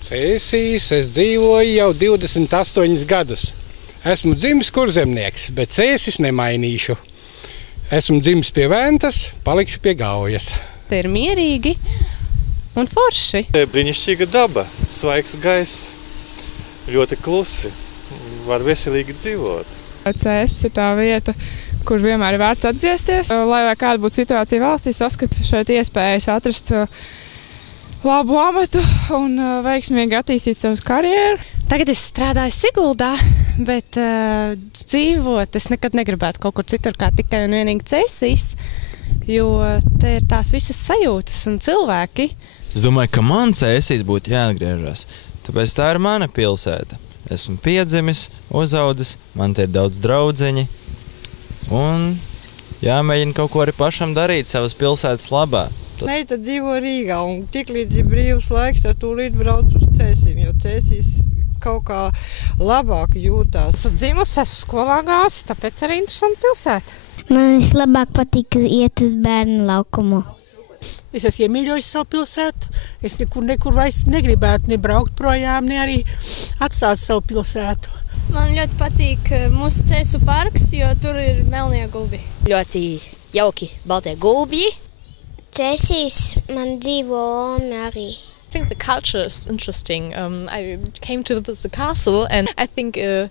Cēsīs es dzīvoju jau 28 gadus. Esmu dzimis kurzemnieks, bet Cēsis nemainīšu. Esmu dzimis pie Ventas, palikšu pie Gaujas. Te ir mierīgi un forši. Brīnišķīga daba, svaigs gaiss, ļoti klusi, var veselīgi dzīvot. Cēsis ir tā vieta, kur vienmēr ir vērts atgriezties. Lai vai kāda būtu situācija valstī, saskatu šeit iespējas atrast labu amatu un veiksmīgi attīstīt savu karjeru. Tagad es strādāju Siguldā, bet dzīvot es nekad negribētu kaut kur citur kā tikai un vienīgi Cēsīs, jo te ir tās visas sajūtas un cilvēki. Es domāju, ka man Cēsīs būtu jāatgriežas, tāpēc tā ir mana pilsēta. Esmu piedzimis, uzaudzis, man te ir daudz draudzeņi un jāmēģina kaut ko arī pašam darīt savas pilsētas labā. Meita dzīvo Rīgā un tiklīdz ir brīvs laiks, tad tūlīt brauc uz Cēsīm, jo Cēsīs kaut kā labāk jūtās. Esmu dzimusi, esmu skolā gājusi, tāpēc arī interesanta pilsēta. Man vislabāk patīk iet uz bērnu laukumu. Es esmu iemīļojis savu pilsētu. Es nekur vairs negribētu ne braukt projām, ne arī atstāt savu pilsētu. Man ļoti patīk mūsu Cēsu parks, jo tur ir melnie gulbi. Ļoti jauki baltie gulbji. Cēsīs man dzīvo Omi arī. I think the culture is interesting. I came to the castle and I think, the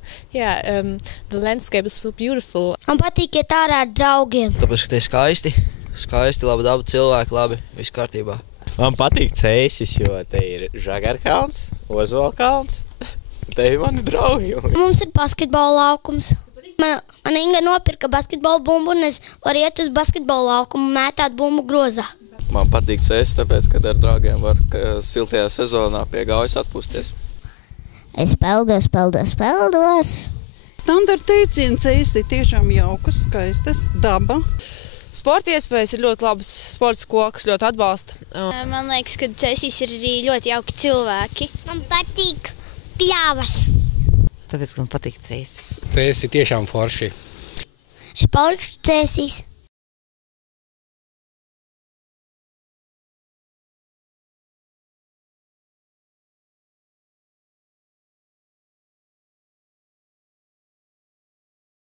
landscape is so beautiful. Man patīk iet ārā ar draugiem. Tāpēc, ka te ir skaisti. Skaisti, laba daba, cilvēki, labi, viss kārtībā. Man patīk Cēsis, jo te ir Žagarkalns, Ozolkalns. Te ir mani draugi. Mums ir basketbola laukums. Man Inga nopirka basketbola bumbu un es varu iet uz basketbola laukumu un mētāt bumbu grozā. Man patīk Cēsis, tāpēc, kad ar draugiem var siltajā sezonā pie Gaujas atpūsties. Es peldos. Standarta teiciens Cēsis ir tiešām jaukas, skaistas, daba. Sporta iespējas ir ļoti labas, sporta skola, kas ļoti atbalsta. Man liekas, ka Cēsīs ir arī ļoti jauki cilvēki. Man patīk pļavas. Tāpēc man patīk Cēsis. Cēsis ir tiešām forši. Es palikšu Cēsīs.